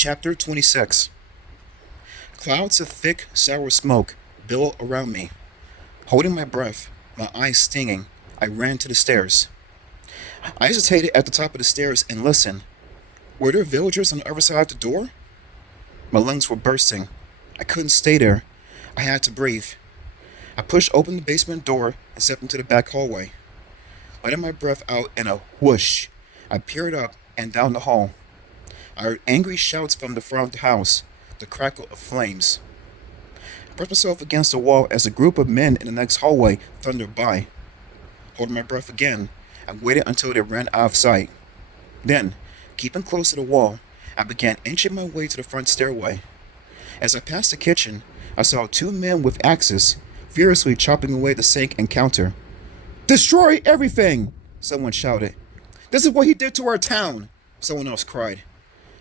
Chapter 26. Clouds of thick, sour smoke billowed around me. Holding my breath, my eyes stinging, I ran to the stairs. I hesitated at the top of the stairs and listened. Were there villagers on the other side of the door? My lungs were bursting. I couldn't stay there. I had to breathe. I pushed open the basement door and stepped into the back hallway. Letting my breath out in a whoosh, I peered up and down the hall. I heard angry shouts from the front of the house, the crackle of flames. I pressed myself against the wall as a group of men in the next hallway thundered by. Holding my breath again, I waited until they ran out of sight. Then, keeping close to the wall, I began inching my way to the front stairway. As I passed the kitchen, I saw two men with axes, furiously chopping away the sink and counter. "Destroy everything!" someone shouted. "This is what he did to our town," someone else cried.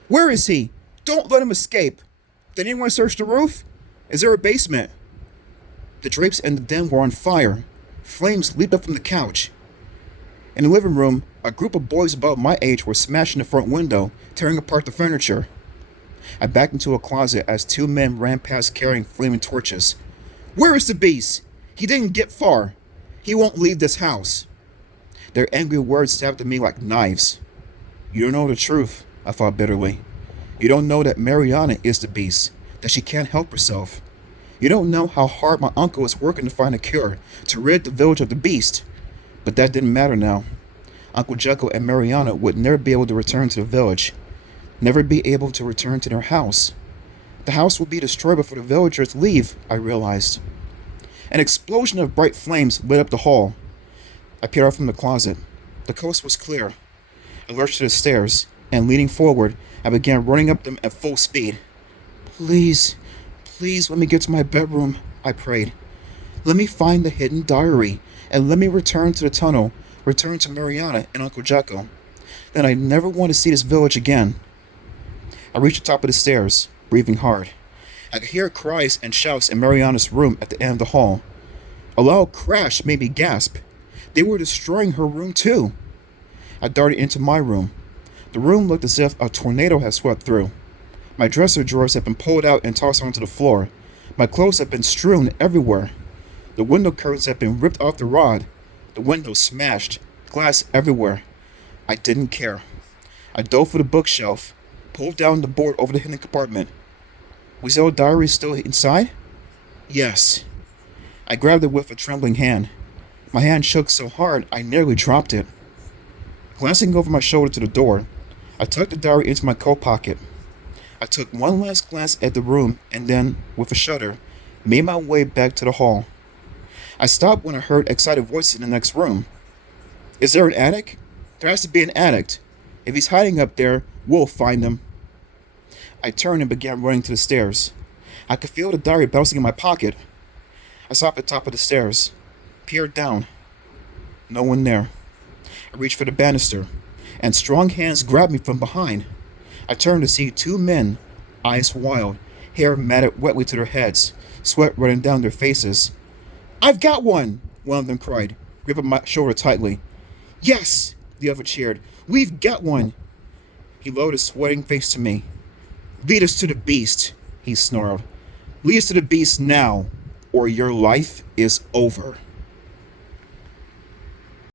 "Where is he? Don't let him escape. Did anyone search the roof? Is there a basement?" The drapes in the den were on fire. Flames leaped up from the couch. In the living room, a group of boys about my age were smashing the front window, tearing apart the furniture. I backed into a closet as two men ran past carrying flaming torches. "Where is the beast? He didn't get far. He won't leave this house." Their angry words stabbed at me like knives. "You don't know the truth," I thought bitterly. "You don't know that Mariana is the beast, that she can't help herself. You don't know how hard my uncle is working to find a cure to rid the village of the beast." But that didn't matter now. Uncle Jekyll and Mariana would never be able to return to the village, never be able to return to their house. The house would be destroyed before the villagers leave, I realized. An explosion of bright flames lit up the hall. I peered out from the closet. The coast was clear. I lurched to the stairs, and leaning forward, I began running up them at full speed. Please let me get to my bedroom," I prayed. "Let me find the hidden diary, and let me return to the tunnel, return to Mariana and Uncle Jekyll. Then I never want to see this village again." I reached the top of the stairs, breathing hard. I could hear cries and shouts in Mariana's room at the end of the hall. A loud crash made me gasp. They were destroying her room too. I darted into my room. The room looked as if a tornado had swept through. My dresser drawers had been pulled out and tossed onto the floor. My clothes had been strewn everywhere. The window curtains had been ripped off the rod. The windows smashed. Glass everywhere. I didn't care. I dove for the bookshelf, pulled down the board over the hidden compartment. Was the old diary still inside? Yes. I grabbed it with a trembling hand. My hand shook so hard I nearly dropped it. Glancing over my shoulder to the door, I tucked the diary into my coat pocket. I took one last glance at the room and then, with a shudder, made my way back to the hall. I stopped when I heard excited voices in the next room. "Is there an attic? There has to be an attic. If he's hiding up there, we'll find him." I turned and began running to the stairs. I could feel the diary bouncing in my pocket. I stopped at the top of the stairs, peered down. No one there. I reached for the banister, and strong hands grabbed me from behind. I turned to see two men, eyes wild, hair matted wetly to their heads, sweat running down their faces. "I've got one!" one of them cried, gripping my shoulder tightly. "Yes!" the other cheered. "We've got one!" He lowered his sweating face to me. "Lead us to the beast," he snarled. "Lead us to the beast now, or your life is over."